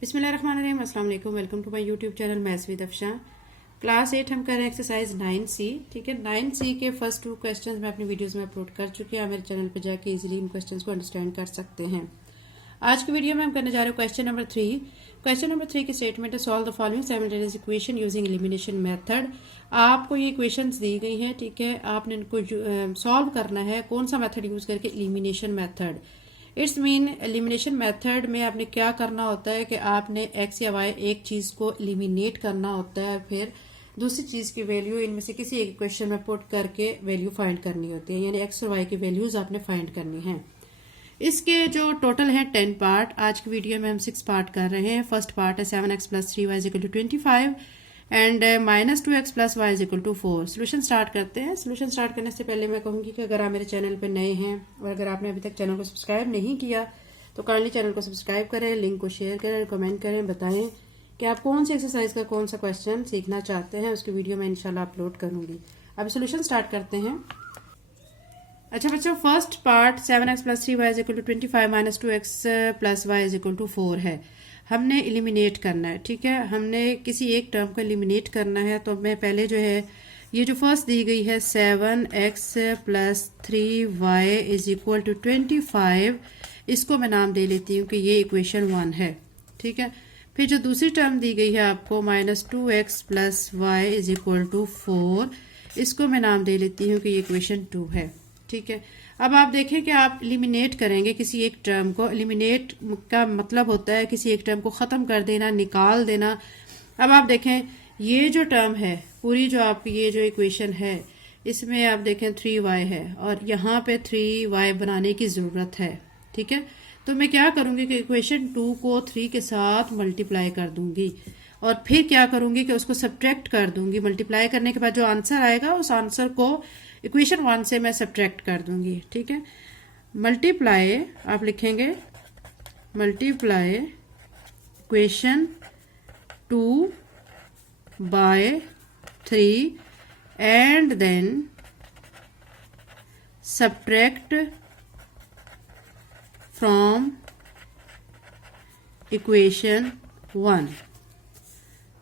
बिस्मिल्लाहिर्रहमानिर्रहीम, अस्सलाम वालेकुम। Welcome to my YouTube channel maths with Afsha. Class 8 हम कर रहे हैं एक्सरसाइज 9C। ठीक है, 9C के फर्स्ट 2 क्वेश्चंस मैं अपनी वीडियोस में अपलोड कर चुकी हूँ। मेरे चैनल पे जाके इजीली इन क्वेश्चंस को अंडरस्टैंड कर सकते हैं। आज की वीडियो में हम करने जा रहे हैं क्वेश्चन नंबर 3। क्वेश्चन नंबर 3 की स्टेटमेंट है, solve the following simultaneous equation using elimination method. आपको ये इक्वेशंस दी गई हैं, ठीक है, आपने इनको सॉल्व करना है। कौन सा मेथड यूज करके? Elimination method. It's mean elimination method में आपने क्या करना होता है कि आपने एक्स या वाई एक चीज को एलिमिनेट करना होता है, फिर दूसरी चीज की वैल्यू इनमें से किसी एक क्वेश्चन में पुट करके वैल्यू फाइंड करनी होती है, यानी एक्स और वाई की वैल्यूज आपने फाइंड करनी है। इसके जो टोटल है 10 पार्ट। आज की वीडियो में हम 6 पार्ट कर रहे हैं। फर्स्ट पार्ट है 7x + 3y = 25 and -2x + y = 4। Solution start करते हैं। सोल्यूशन स्टार्ट करने से पहले मैं कहूंगी कि अगर आप मेरे चैनल पर नए हैं और अगर आपने अभी तक चैनल को सब्सक्राइब नहीं किया तो काइंडली चैनल को सब्सक्राइब करें, लिंक को शेयर करें, कमेंट करें, बताएं कि आप कौन सी एक्सरसाइज का कौन सा क्वेश्चन सीखना चाहते हैं। उसकी वीडियो मैं इंशाल्लाह अपलोड करूंगी। अब सोल्यूशन स्टार्ट करते हैं। अच्छा बच्चों, first part 7x + 3y = 25 -2x + y = 4 है। हमने एलिमिनेट करना है, ठीक है, हमने किसी एक टर्म को एलिमिनेट करना है। तो मैं पहले जो है ये जो फर्स्ट दी गई है 7x + 3y = 25, इसको मैं नाम दे लेती हूँ कि ये इक्वेशन 1 है, ठीक है। फिर जो दूसरी टर्म दी गई है आपको -2x + y = 4, इसको मैं नाम दे लेती हूँ कि ये इक्वेशन 2 है, ठीक है। अब आप देखें कि आप एलिमिनेट करेंगे किसी एक टर्म को। एलिमिनेट का मतलब होता है किसी एक टर्म को ख़त्म कर देना, निकाल देना। अब आप देखें ये जो टर्म है पूरी, जो आपकी ये जो इक्वेशन है, इसमें आप देखें 3y है और यहाँ पे 3y बनाने की ज़रूरत है, ठीक है। तो मैं क्या करूँगी कि इक्वेशन 2 को 3 के साथ मल्टीप्लाई कर दूंगी और फिर क्या करूँगी कि उसको सब्ट्रैक्ट कर दूंगी। मल्टीप्लाई करने के बाद जो आंसर आएगा उस आंसर को इक्वेशन 1 से मैं सब्ट्रैक्ट कर दूंगी, ठीक है। मल्टीप्लाई आप लिखेंगे, multiply equation 2 by 3 and then subtract from equation 1,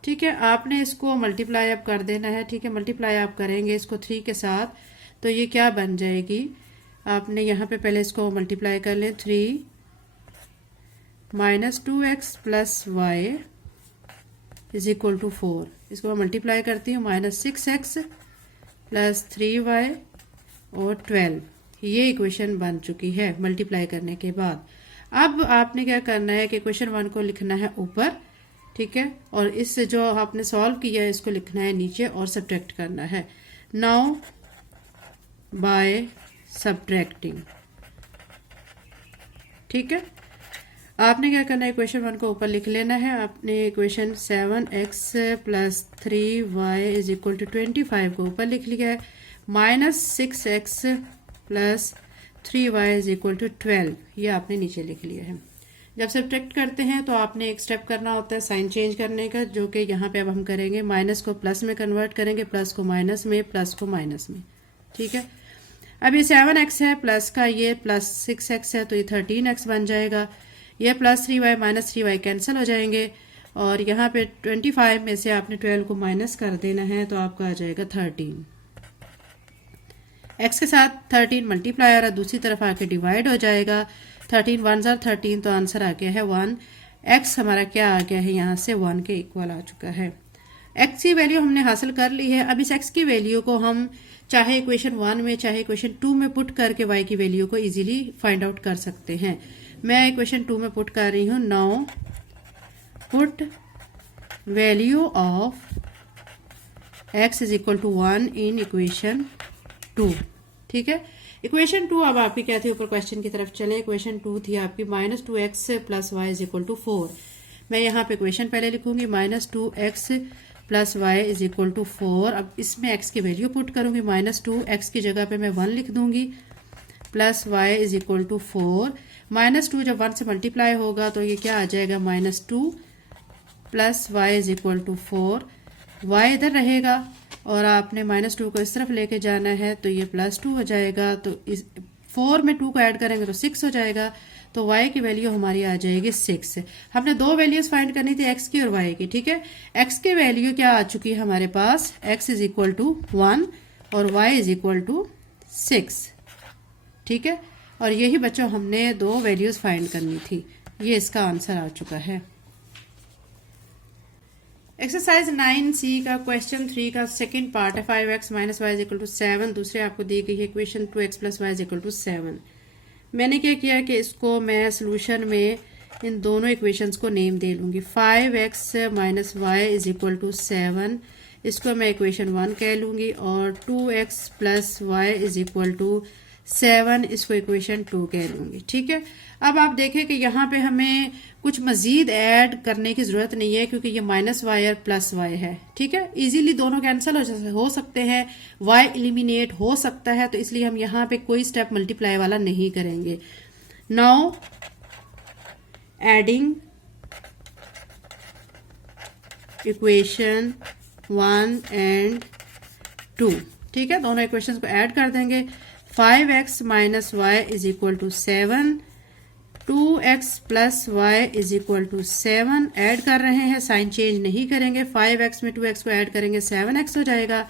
ठीक है। आपने इसको मल्टीप्लाई अब कर देना है, ठीक है। मल्टीप्लाई आप करेंगे इसको 3 के साथ तो ये क्या बन जाएगी। आपने यहाँ पे पहले इसको मल्टीप्लाई कर लें, 3 -2x + y = 4। इसको मैं मल्टीप्लाई करती हूँ, -6x + 3y और 12। ये इक्वेशन बन चुकी है मल्टीप्लाई करने के बाद। अब आपने क्या करना है कि इक्वेशन 1 को लिखना है ऊपर, ठीक है, और इससे जो आपने सॉल्व किया है इसको लिखना है नीचे और सब्ट्रैक्ट करना है। नाउ बाय सब्ट्रैक्टिंग, ठीक है। आपने क्या करना है, इक्वेशन 1 को ऊपर लिख लेना है। आपने इक्वेशन 7x + 3y = 25 को ऊपर लिख लिया है, -6x + 3y = 12, ये आपने नीचे लिख लिया है। जब सब्ट्रैक्ट करते हैं तो आपने एक स्टेप करना होता है साइन चेंज करने का, जो कि यहाँ पे अब हम करेंगे। माइनस को प्लस में कन्वर्ट करेंगे, प्लस को माइनस में, प्लस को माइनस में, ठीक है। अब ये 7x है, प्लस का ये +6x है तो ये 13x बन जाएगा। ये +3y -3y कैंसिल हो जाएंगे और यहाँ पे 25 में से आपने 12 को माइनस कर देना है तो आपका आ जाएगा 13। x के साथ 13 मल्टीप्लाई और दूसरी तरफ आके डिवाइड हो जाएगा। 13 1 = 13 तो आंसर आ गया है 1। x हमारा क्या आ गया है, यहाँ से 1 के इक्वल आ चुका है। x की वैल्यू हमने हासिल कर ली है। अब इस x की वैल्यू को हम चाहे इक्वेशन 1 में चाहे इक्वेशन 2 में पुट करके y की वैल्यू को इजीली फाइंड आउट कर सकते हैं। मैं इक्वेशन 2 में पुट कर रही हूँ। Now put value of x = 1 in equation 2, ठीक है। इक्वेशन 2 अब आपकी क्या थी, ऊपर क्वेश्चन की तरफ चले। इक्वेशन 2 थी आपकी -2x + y = 4। मैं यहाँ पे इक्वेशन पहले लिखूंगी, -2x + y = 4। अब इसमें x की वैल्यू पुट करूंगी, -2x की जगह पे मैं 1 लिख दूंगी, + y = 4। -2 जब 1 से मल्टीप्लाई होगा तो ये क्या आ जाएगा, -2 + y = 4। y इधर रहेगा और आपने -2 को इस तरफ लेके जाना है तो ये +2 हो जाएगा। तो इस 4 में 2 को ऐड करेंगे तो 6 हो जाएगा। तो y की वैल्यू हमारी आ जाएगी 6। हमने दो वैल्यूज फाइंड करनी थी x की और y की, ठीक है। x की वैल्यू क्या आ चुकी है हमारे पास, x इज इक्वल टू 1 और y इज इक्वल टू 6, ठीक है। और यही बच्चों हमने दो वैल्यूज फाइंड करनी थी, ये इसका आंसर आ चुका है। एक्सरसाइज 9C का क्वेश्चन 3 का सेकंड पार्ट है 5x minus y is equal to 7। दूसरे आपको दी गई है equation 2x plus y is equal to 7। मैंने क्या किया कि इसको मैं सोल्यूशन में इन दोनों इक्वेशंस को नेम दे लूंगी। 5x minus y is equal to 7, इसको मैं इक्वेशन 1 कह लूंगी, और 2x plus y is equal to 7, इसको इक्वेशन 2 कह लूंगी, ठीक है। अब आप देखें कि यहाँ पे हमें कुछ मजीद ऐड करने की जरूरत नहीं है, क्योंकि ये माइनस वाई और प्लस वाई है, ठीक है। इजीली दोनों कैंसिल हो सकते हैं, वाई एलिमिनेट हो सकता है, तो इसलिए हम यहाँ पे कोई स्टेप मल्टीप्लाई वाला नहीं करेंगे। नाउ एडिंग इक्वेशन 1 एंड 2, ठीक है। दोनों इक्वेशंस को ऐड कर देंगे। 5x minus y is equal to 7, 2x plus y is equal to 7 add कर रहे हैं, साइन चेंज नहीं करेंगे। 5x में 2x को ऐड करेंगे 7x हो जाएगा,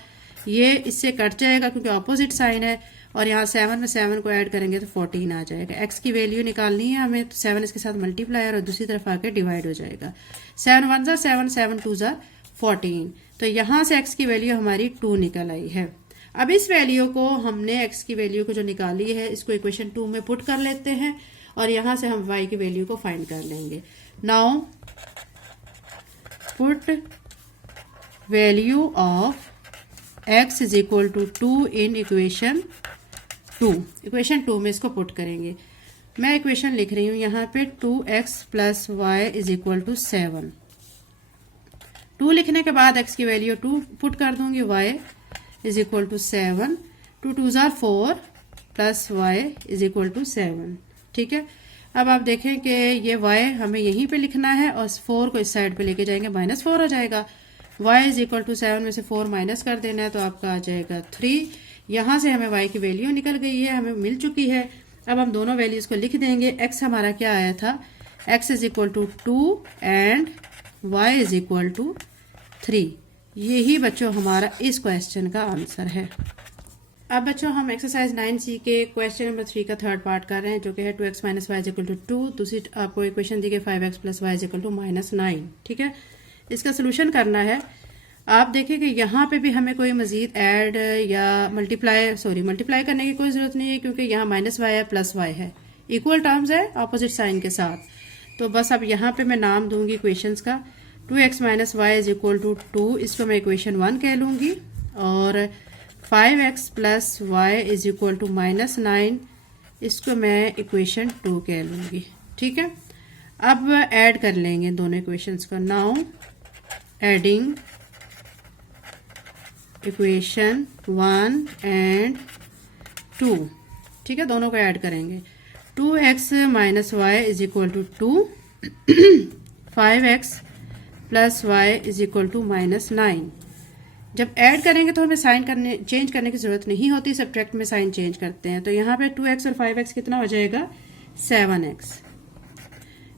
ये इससे कट जाएगा क्योंकि ऑपोजिट साइन है, और यहाँ 7 में 7 को ऐड करेंगे तो 14 आ जाएगा। x की वैल्यू निकालनी है हमें, तो 7 इसके साथ मल्टीप्लायर और दूसरी तरफ आके डिवाइड हो जाएगा। 7 1 ज़ा 7, 7 2 ज़ा 14, तो यहाँ से x की वैल्यू हमारी 2 निकल आई है। अब इस वैल्यू को हमने x की वैल्यू को जो निकाली है इसको इक्वेशन 2 में पुट कर लेते हैं, और यहां से हम y की वैल्यू को फाइंड कर लेंगे। Now put value of x is equal to 2 in equation 2। Equation 2 में इसको पुट करेंगे। मैं इक्वेशन लिख रही हूं यहाँ पे 2x plus y is equal to 7। 2 लिखने के बाद x की वैल्यू 2 पुट कर दूंगी, y इज इक्वल टू 7, 2 2 ज़ा 4 plus y is equal to 7, ठीक है। अब आप देखें कि ये y हमें यहीं पे लिखना है और 4 को इस साइड पे लेके जाएंगे, -4 हो जाएगा। y इज इक्वल टू 7 में से 4 माइनस कर देना है, तो आपका आ जाएगा 3। यहाँ से हमें y की वैल्यू निकल गई है, हमें मिल चुकी है। अब हम दोनों वैल्यूज को लिख देंगे। x हमारा क्या आया था, x is equal to 2 and y is equal to 3। यही बच्चों हमारा इस क्वेश्चन का आंसर है। अब बच्चों हम एक्सरसाइज 9C के क्वेश्चन नंबर 3 का थर्ड पार्ट कर रहे हैं, जो कि है 2x minus y is equal to 2। दूसरी आपको इक्वेशन दी गई 5x plus y is equal to -9, ठीक है। इसका सोल्यूशन करना है। आप देखें कि यहाँ पे भी हमें कोई मजीद ऐड या मल्टीप्लाई करने की कोई जरूरत नहीं है, क्योंकि यहाँ माइनस वाई है प्लस वाई है, इक्वल टर्म्स है ऑपोजिट साइन के साथ। तो बस अब यहाँ पे मैं नाम दूंगी इक्वेशंस का। 2x minus y is equal to 2, इसको मैं इक्वेशन 1 कह लूंगी, और 5x plus y is equal to -9, इसको मैं इक्वेशन 2 कह लूंगी, ठीक है। अब ऐड कर लेंगे दोनों इक्वेशंस को। नाउ एडिंग इक्वेशन 1 एंड 2, ठीक है, दोनों को ऐड करेंगे। 2x minus y is equal to 2, 5x plus y is equal to -9। जब ऐड करेंगे तो हमें साइन चेंज करने की जरूरत नहीं होती, सब्ट्रैक्ट में साइन चेंज करते हैं। तो यहाँ पे 2x और 5x कितना हो जाएगा, 7x।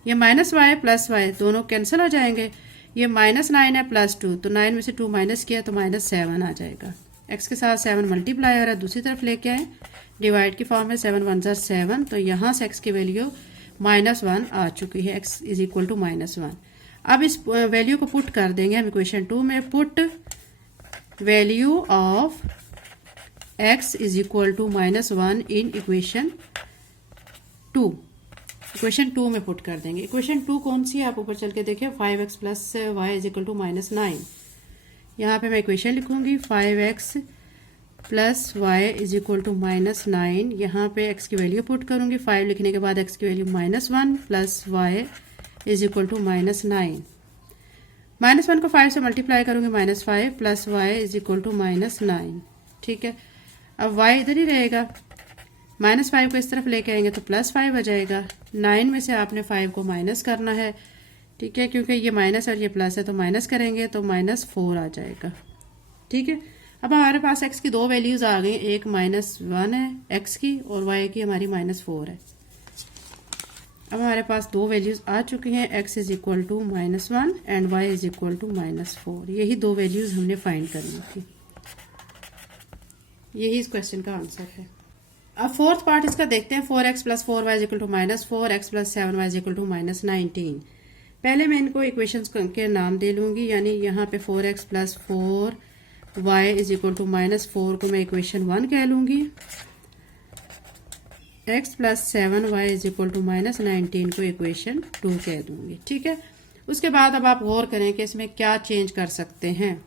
ये माइनस वाई प्लस वाई दोनों कैंसिल हो जाएंगे। ये -9 है प्लस 2, तो 9 में से 2 माइनस किया तो -7 आ जाएगा। x के साथ 7 मल्टीप्लाई है, दूसरी तरफ लेके आए, डिवाइड की फॉर्म में 7 1 ज़ा 7, तो यहाँ से x की वैल्यू -1 आ चुकी है, x इज इक्वल टू -1। अब इस वैल्यू को पुट कर देंगे हम इक्वेशन 2 में। Put value of x is equal to -1 in equation 2। Equation 2 में पुट कर देंगे। इक्वेशन 2 कौन सी है, आप ऊपर चल के देखिए, 5x plus y is equal to -9। यहाँ पे मैं इक्वेशन लिखूंगी 5x plus y is equal to -9। यहाँ पे x की वैल्यू पुट करूंगी, 5 लिखने के बाद x की value -1 plus y is equal to -9। -1 को 5 से मल्टीप्लाई करूंगी, -5 plus y is equal to -9, ठीक है। अब y इधर ही रहेगा, -5 को इस तरफ लेके आएंगे तो +5 हो जाएगा। 9 में से आपने 5 को माइनस करना है, ठीक है, क्योंकि ये माइनस और ये प्लस है तो माइनस करेंगे तो -4 आ जाएगा, ठीक है। अब हमारे पास x की दो वैल्यूज आ गई, एक -1 है x की और y की हमारी -4 है। अब हमारे पास दो वैल्यूज आ चुकी हैं, x is equal to -1 and y is equal to -4। यही दो वैल्यूज हमने फाइंड करनी थी। यही इस क्वेश्चन का आंसर है। अब फोर्थ पार्ट इसका देखते हैं। 4x plus 4y is equal to -4, x plus 7y is equal to -19। पहले मैं इनको इक्वेशंस के नाम दे लूंगी, यानी यहाँ पे 4x plus 4y is equal to -4 को मैं इक्वेशन 1 कह लूंगी, x plus 7y is equal to -19 को इक्वेशन 2 कह दूंगी। ठीक है, उसके बाद अब आप गौर करें कि इसमें क्या चेंज कर सकते हैं।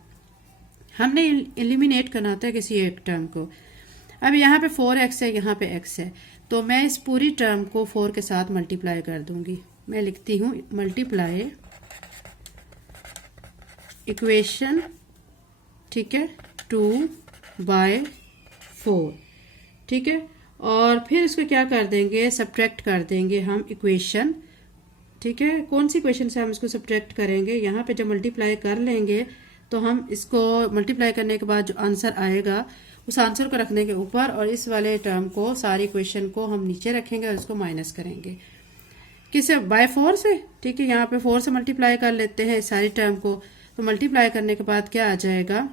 हमने एलिमिनेट करना होता है किसी एक टर्म को। अब यहाँ पे 4x है, यहाँ पे x है, तो मैं इस पूरी टर्म को 4 के साथ मल्टीप्लाई कर दूंगी। मैं लिखती हूँ मल्टीप्लाई इक्वेशन, ठीक है, 2/4। ठीक है, और फिर इसको क्या कर देंगे, सब्ट्रैक्ट कर देंगे हम इक्वेशन। ठीक है, कौन सी इक्वेशन से हम इसको सब्ट्रैक्ट करेंगे, यहाँ पे जब मल्टीप्लाई कर लेंगे तो हम इसको मल्टीप्लाई करने के बाद जो आंसर आएगा उस आंसर को रखने के ऊपर और इस वाले टर्म को, सारी इक्वेशन को हम नीचे रखेंगे और इसको माइनस करेंगे। किसे, बाय 4 से। ठीक है, यहाँ पे 4 से मल्टीप्लाई कर लेते हैं इस सारी टर्म को, तो मल्टीप्लाई करने के बाद क्या आ जाएगा,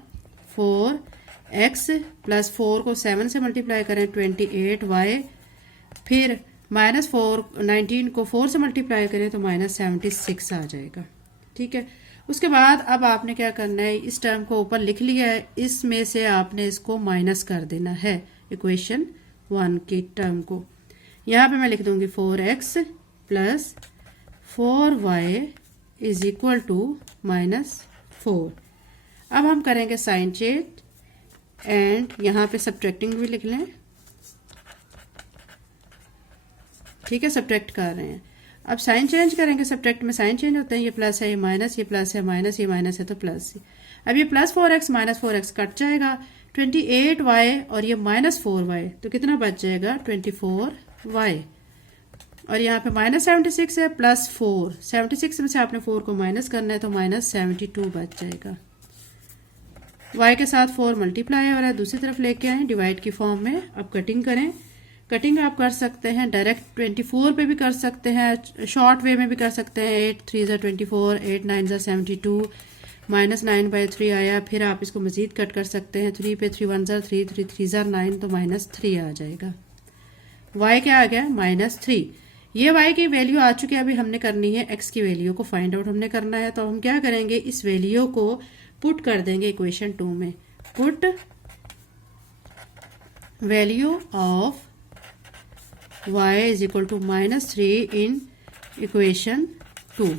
4x प्लस 4 को 7 से मल्टीप्लाई करें 28y, फिर -4 19 को 4 से मल्टीप्लाई करें तो -76 आ जाएगा। ठीक है, उसके बाद अब आपने क्या करना है, इस टर्म को ऊपर लिख लिया है, इसमें से आपने इसको माइनस कर देना है इक्वेशन 1 की टर्म को। यहाँ पे मैं लिख दूंगी 4x plus 4y is equal to -4। अब हम करेंगे साइन चेंज एंड यहाँ पे सब्ट्रैक्टिंग भी लिख लें। ठीक है, सब्ट्रैक्ट कर रहे हैं। अब साइन चेंज करेंगे, सब्ट्रैक्ट में साइन चेंज होते हैं, ये प्लस है, ये माइनस, ये प्लस है, माइनस, ये माइनस है तो प्लस। अब ये plus 4x minus 4x cut जाएगा, 28y और ये -4y, तो कितना बच जाएगा, 24y। और यहाँ पे -76 है, प्लस 4, 76 में से आपने 4 को माइनस करना है तो -72 बच जाएगा। y के साथ 4 मल्टीप्लाई हो रहा है, दूसरी तरफ लेके आए डिवाइड की फॉर्म में। अब कटिंग करें, कटिंग आप कर सकते हैं डायरेक्ट 24 पे भी कर सकते हैं, शॉर्ट वे में भी कर सकते हैं। 8 3 ज़ा 24, 8 9 ज़ा 72, -9/3 आया। फिर आप इसको मजीद कट कर सकते हैं, 3 पे 3 1 ज़ा 3, 3 3 ज़ा 9 तो -3 आ जाएगा। y क्या आ गया, -3। ये y की वैल्यू आ चुकी है, अभी हमने करनी है x की वैल्यू को फाइंड आउट हमने करना है। तो हम क्या करेंगे, इस वैल्यू को पुट कर देंगे इक्वेशन 2 में। Put value of y is equal to -3 in equation 2।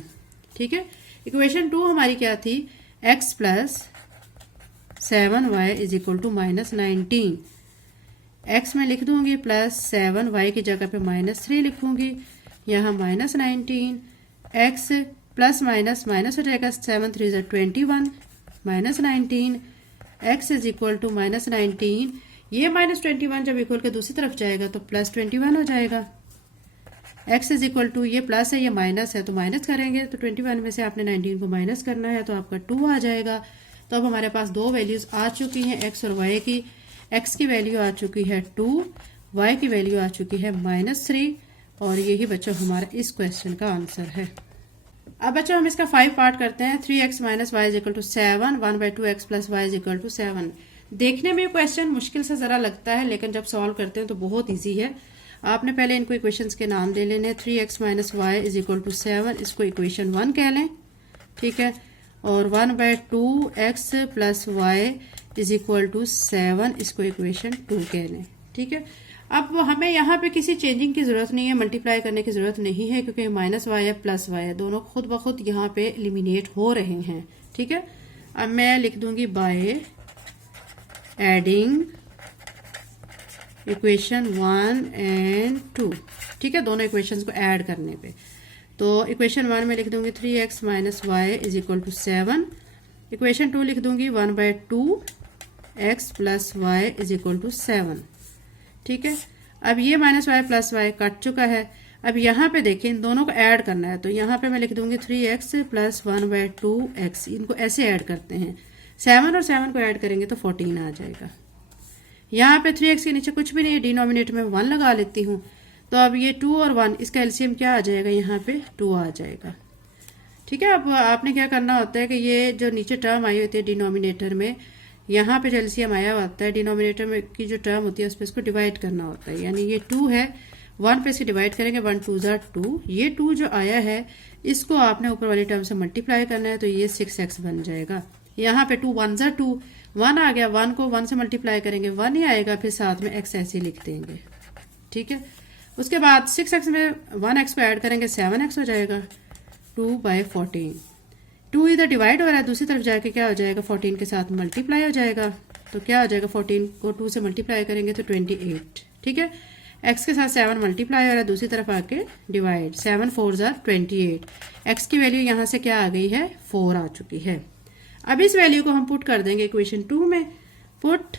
ठीक है, इक्वेशन 2 हमारी क्या थी, x plus 7y is equal to -19। x में लिख दूंगी प्लस 7, y की जगह पे -3 लिखूंगी, यहाँ -19, x प्लस माइनस माइनस हो जाएगा, 7 3 ज़ा 21, -19, x इज इक्वल टू -19। ये -21 जब इक्वल के दूसरी तरफ जाएगा तो +21 हो जाएगा। x इज इक्वल टू, ये प्लस है ये माइनस है तो माइनस करेंगे, तो 21 में से आपने 19 को माइनस करना है तो आपका 2 आ जाएगा। तो अब हमारे पास दो वैल्यूज आ चुकी हैं x और y की। x की वैल्यू आ चुकी है 2, y की वैल्यू आ चुकी है -3, और यही बच्चों हमारा इस क्वेश्चन का आंसर है। अब बच्चों हम इसका 5 पार्ट करते हैं। 3x minus y is equal to 7, 1/2x plus y is equal to 7। देखने में क्वेश्चन मुश्किल से जरा लगता है, लेकिन जब सॉल्व करते हैं तो बहुत इजी है। आपने पहले इनको इक्वेशंस के नाम दे लेने। 3x minus y is equal to 7, इसको इक्वेशन 1 कह लें। ठीक है, और 1/2x plus y is equal to 7, इसको इक्वेशन 2 कह लें। ठीक है, अब हमें यहाँ पे किसी चेंजिंग की जरूरत नहीं है, मल्टीप्लाई करने की जरूरत नहीं है, क्योंकि माइनस वाई है प्लस वाई है, दोनों खुद ब खुद यहाँ पे एलिमिनेट हो रहे हैं। ठीक है, अब मैं लिख दूंगी बाय एडिंग इक्वेशन 1 एंड 2। ठीक है, दोनों इक्वेशंस को ऐड करने पे, तो इक्वेशन 1 में लिख दूंगी 3x minus y is equal to 7। Equation 2 लिख दूंगी 1/2x plus y is equal to 7। ठीक है, अब ये माइनस वाई प्लस वाई कट चुका है। अब यहाँ पे देखिए इन दोनों को ऐड करना है, तो यहाँ पे मैं लिख दूंगी 3x प्लस 1/2x। इनको ऐसे ऐड करते हैं, 7 और 7 को ऐड करेंगे तो 14 आ जाएगा। यहाँ पे 3x के नीचे कुछ भी नहीं है, डिनोमिनेटर में 1 लगा लेती हूँ, तो अब ये 2 और 1 इसका एलसीएम क्या आ जाएगा, यहाँ पे 2 आ जाएगा। ठीक है, अब आपने क्या करना होता है कि ये जो नीचे टर्म आई होती है डिनोमिनेटर में, यहाँ पे जो एलसीएम आया होता है डिनोमिनेटर में की जो टर्म होती है उस पर इसको डिवाइड करना होता है। यानी ये 2 है, 1 पे इसे डिवाइड करेंगे, 1 2 ज़ा 2। ये 2 जो आया है इसको आपने ऊपर वाली टर्म से मल्टीप्लाई करना है, तो ये 6x बन जाएगा। यहाँ पे 2 1 ज़ा 2, 1 आ गया, 1 को 1 से मल्टीप्लाई करेंगे 1 ही आएगा, फिर साथ में x ऐसे लिख देंगे। ठीक है, उसके बाद 6x में 1x को ऐड करेंगे 7x हो जाएगा, 2/14। 2 इधर डिवाइड हो रहा है, दूसरी तरफ जाके क्या हो जाएगा, 14 के साथ मल्टीप्लाई हो जाएगा। तो क्या हो जाएगा, 14 को 2 से मल्टीप्लाई करेंगे तो 28। ठीक है, x के साथ 7 मल्टीप्लाई हो रहा है, दूसरी तरफ आके डिवाइड, 7 4 ज़ा 28। x की वैल्यू यहाँ से क्या आ गई है, 4 आ चुकी है। अब इस वैल्यू को हम पुट कर देंगे इक्वेशन 2 में। Put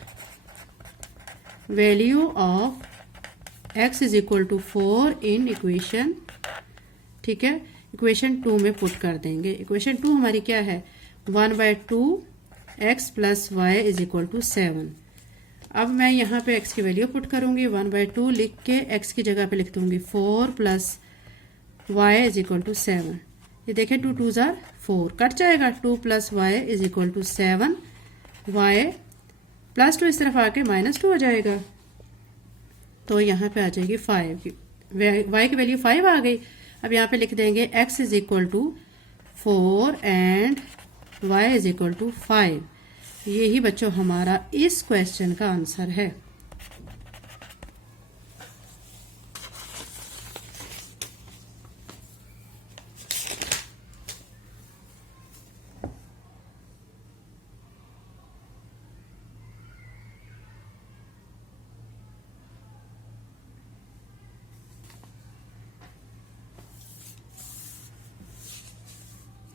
value of x is equal to 4 in equation, ठीक है, इक्वेशन 2 में पुट कर देंगे। इक्वेशन 2 हमारी क्या है, 1/2 x plus y is equal to 7। अब मैं यहाँ पे x की वैल्यू पुट करूंगी, 1/2 लिख के x की जगह पे लिख दूंगी 4 plus y is equal to 7। ये देखें 2 2 ज़ा 4 कट जाएगा, 2 plus y is equal to 7, y plus 2 इस तरफ आके -2 हो जाएगा, तो यहाँ पे आ जाएगी 5, y की वैल्यू 5 आ गई। अब यहाँ पे लिख देंगे x is equal to 4 and y is equal to 5। यही बच्चों हमारा इस क्वेश्चन का आंसर है।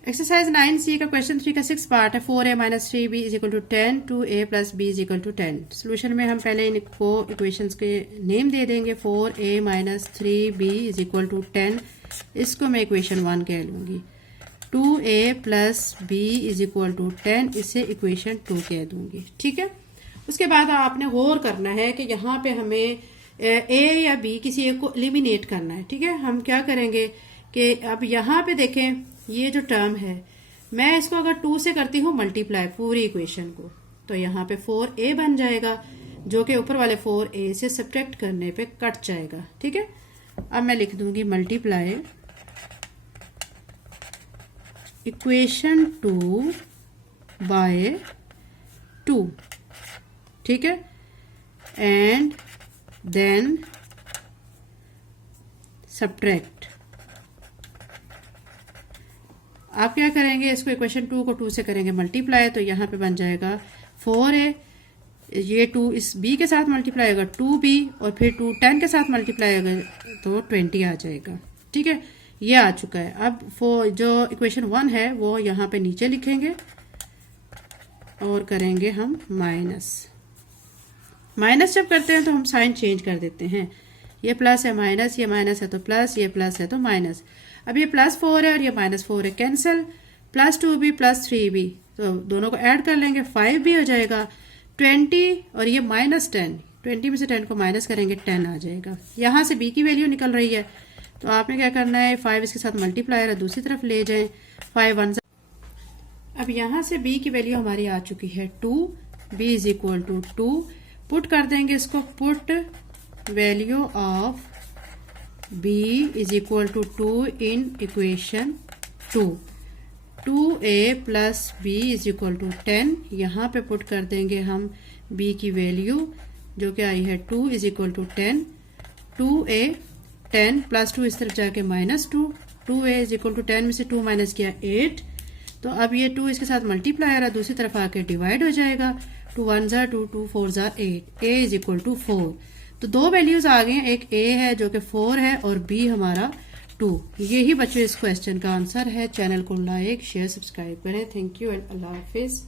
एक्सरसाइज 9C का क्वेश्चन 3 का 6 पार्ट है। 4a minus 3b is equal to 10, 2a plus b is equal to 10। Solution में हम पहले इनको इक्वेशंस के नेम दे देंगे। 4a minus 3b is equal to 10, इसको मैं इक्वेशन 1 कह लूँगी। 2a plus b is equal to 10, इसे इक्वेशन 2 कह दूँगी। ठीक है, उसके बाद आपने गौर करना है कि यहाँ पे हमें a या b किसी एक को एलिमिनेट करना है। ठीक है, हम क्या करेंगे कि अब यहाँ पे देखें, ये जो टर्म है मैं इसको अगर 2 से करती हूँ मल्टीप्लाई पूरी इक्वेशन को, तो यहाँ पे 4a बन जाएगा, जो कि ऊपर वाले 4a से सब्ट्रैक्ट करने पे कट जाएगा। ठीक है, अब मैं लिख दूंगी मल्टीप्लाई इक्वेशन 2 बाय 2। ठीक है, एंड देन सब्ट्रैक्ट। आप क्या करेंगे, इसको इक्वेशन 2 को 2 से करेंगे मल्टीप्लाई, तो यहाँ पे बन जाएगा 4a, ये 2 इस b के साथ मल्टीप्लाई होगा 2b, और फिर 2 10 के साथ मल्टीप्लाई होगा तो 20 आ जाएगा। ठीक है, ये आ चुका है। अब जो इक्वेशन 1 है वो यहाँ पे नीचे लिखेंगे और करेंगे हम माइनस। माइनस जब करते हैं तो हम साइन चेंज कर देते हैं, ये प्लस है माइनस, ये माइनस है तो प्लस, ये प्लस है तो माइनस। अब ये +4 है और ये -4 है, कैंसिल, +2b प्लस 3b, तो दोनों को ऐड कर लेंगे, 5b हो जाएगा, 20 और ये -10, 20 में से 10 को माइनस करेंगे 10 आ जाएगा। यहाँ से b की वैल्यू निकल रही है, तो आपने क्या करना है, 5 इसके साथ मल्टीप्लायर है दूसरी तरफ ले जाएं, 5 1। अब यहाँ से b की वैल्यू हमारी आ चुकी है 2, b is equal to 2। Put कर देंगे इसको, put value of b is equal to 2 in equation 2। 2a plus b is equal to 10, यहाँ पे पुट कर देंगे हम b की वैल्यू जो कि आई है 2 is equal to 10। 2a 10 plus 2 इस तरफ जाके -2, 2a इज इक्वल टू 10 में से 2 माइनस किया 8, तो अब ये 2 इसके साथ मल्टीप्लाई है, दूसरी तरफ आके डिवाइड हो जाएगा, 2 1 ज़ा 2, 2 4 ज़ा 8, a इज इक्वल टू 4। तो दो वैल्यूज आ गई हैं, एक a है जो कि 4 है और b हमारा 2। यही बच्चों इस क्वेश्चन का आंसर है। चैनल को लाइक शेयर सब्सक्राइब करें। Thank you and Allah Hafiz.